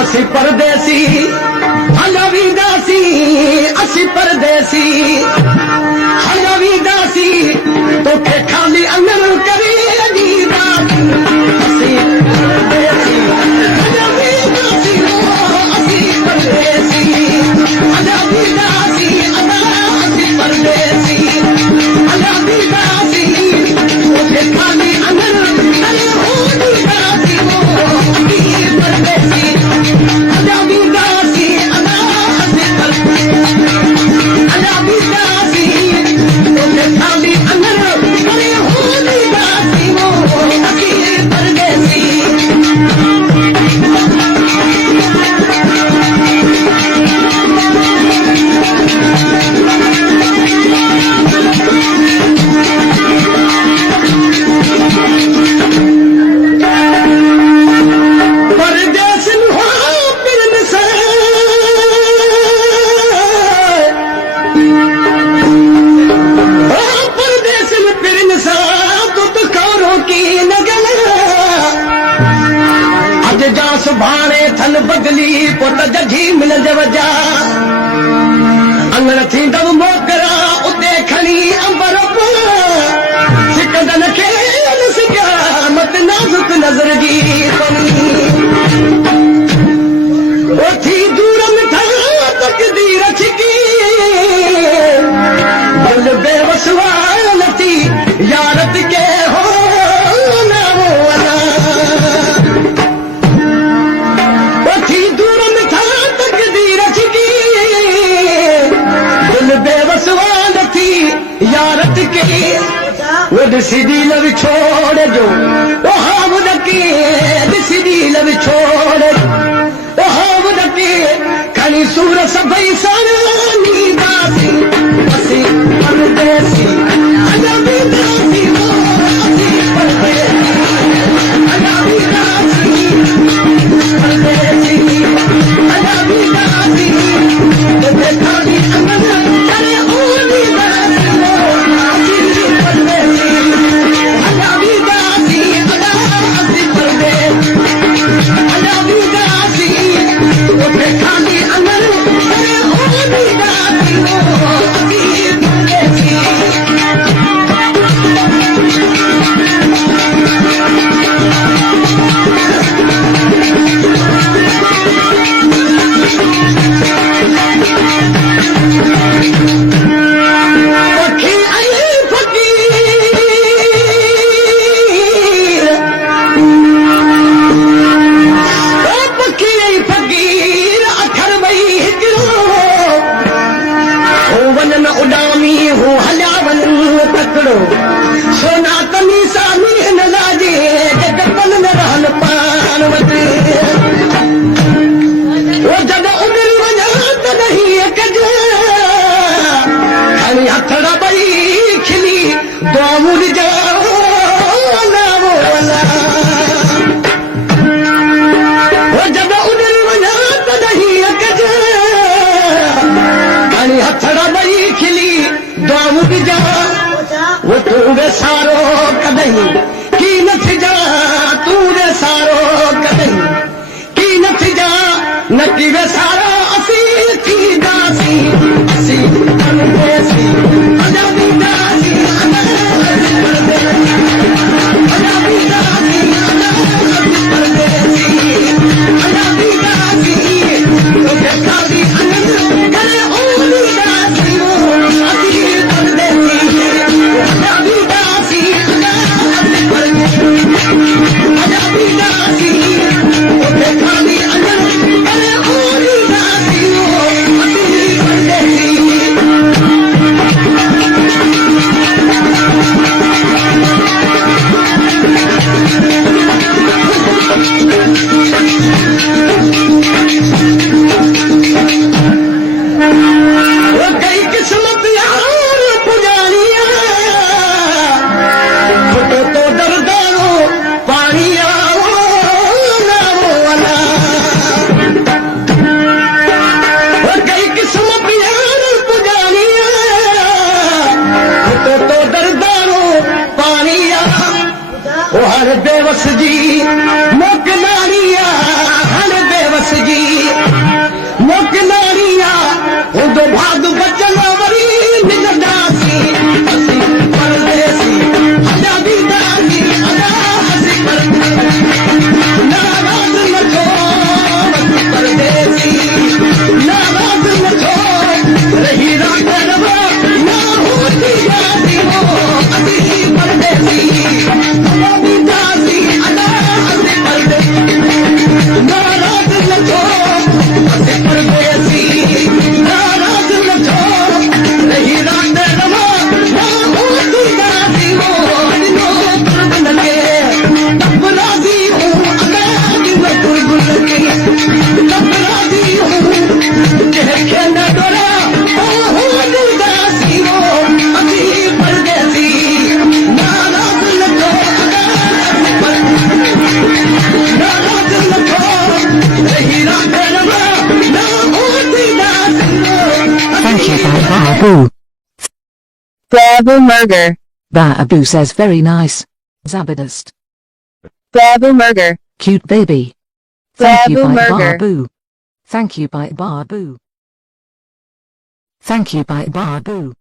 असी परदेसी हलवी दासी, असी परदेसी हलवी दासी, तो के खाली अंगन करे दासी, असी परदेसी हलवी दासी, असी परदेसी हलवी दासी, असी परदेसी हलवी दासी, तो के खाली अंगन करे दासी, असी परदेसी हलवी दासी, असी परदेसी तो के खाली अंगन करे दासी, असी परदेसी। परदेस में पिरन सा तुत कौरो की नगल, अज जा सुभाणे थन बदली पुट जझी मिल जवजा, अंगण थींदव मोकरा उते खणी अंबर सिकदन खे सिका मत नाज़ुक नज़र जी थी दूर मिठा तकदीर छिकी, दिल बेवसवा लती यारत के हो ना वो अना, थी दूर मिठा तकदीर छिकी, दिल बेवसवा लती यारत के, वो दिसी लव छोड़ जो वो हाँ के दिसी लव छोड़ वो हाँ के खणी सूर सभई सानी दासी, असी परदेसी हलवी दासी, असी परदेसी हलवी दासी, परदेसी हलवी दासी, तुझे खाली अंगन करे दासी, असी परदेसी हलवी दासी, असी परदेसी हलवी दासी, तुझे खाली अंगन करे दासी, असी परदेसी। पखी आई फकीर, पखी आई फकीर अखर वई हिकिड़ो, हो वञनि उॾामी हो हलिया वञनि तकिड़ो, सोना तनी सामी हिन लाजे जगपन में रहनि पाण वटि, वो जॾहिं उमिरि वञा तॾहिं कजे खणी हथड़ा ॿई खिली दुआऊं ॾिजा ना वो अला, वो जॾहिं उमिरि वञा तॾहिं कजे खणी हथड़ा ॿई खिली दुआऊं ॾिजा, वो तूं वेसारो कॾहिं की न थिजा, तूं वेसारो कॾहिं की न थिजा, न की वेसारो असी थी दासी, असी परदेसी हलवी दासी, असी परदेसी हलवी दासी, असी परदेसी हलवी दासी, तुझे खाली अंगन करे दासी, असी परदेसी हलवी दासी, असी परदेसी हलवी दासी, तुझे खाली अंगन करे Babu. Babu Burger. Babu says very nice. Zabardast. Babu Burger. Cute baby. Thank you Babu by Burger. Babu. Thank you by Babu. Thank you by Babu.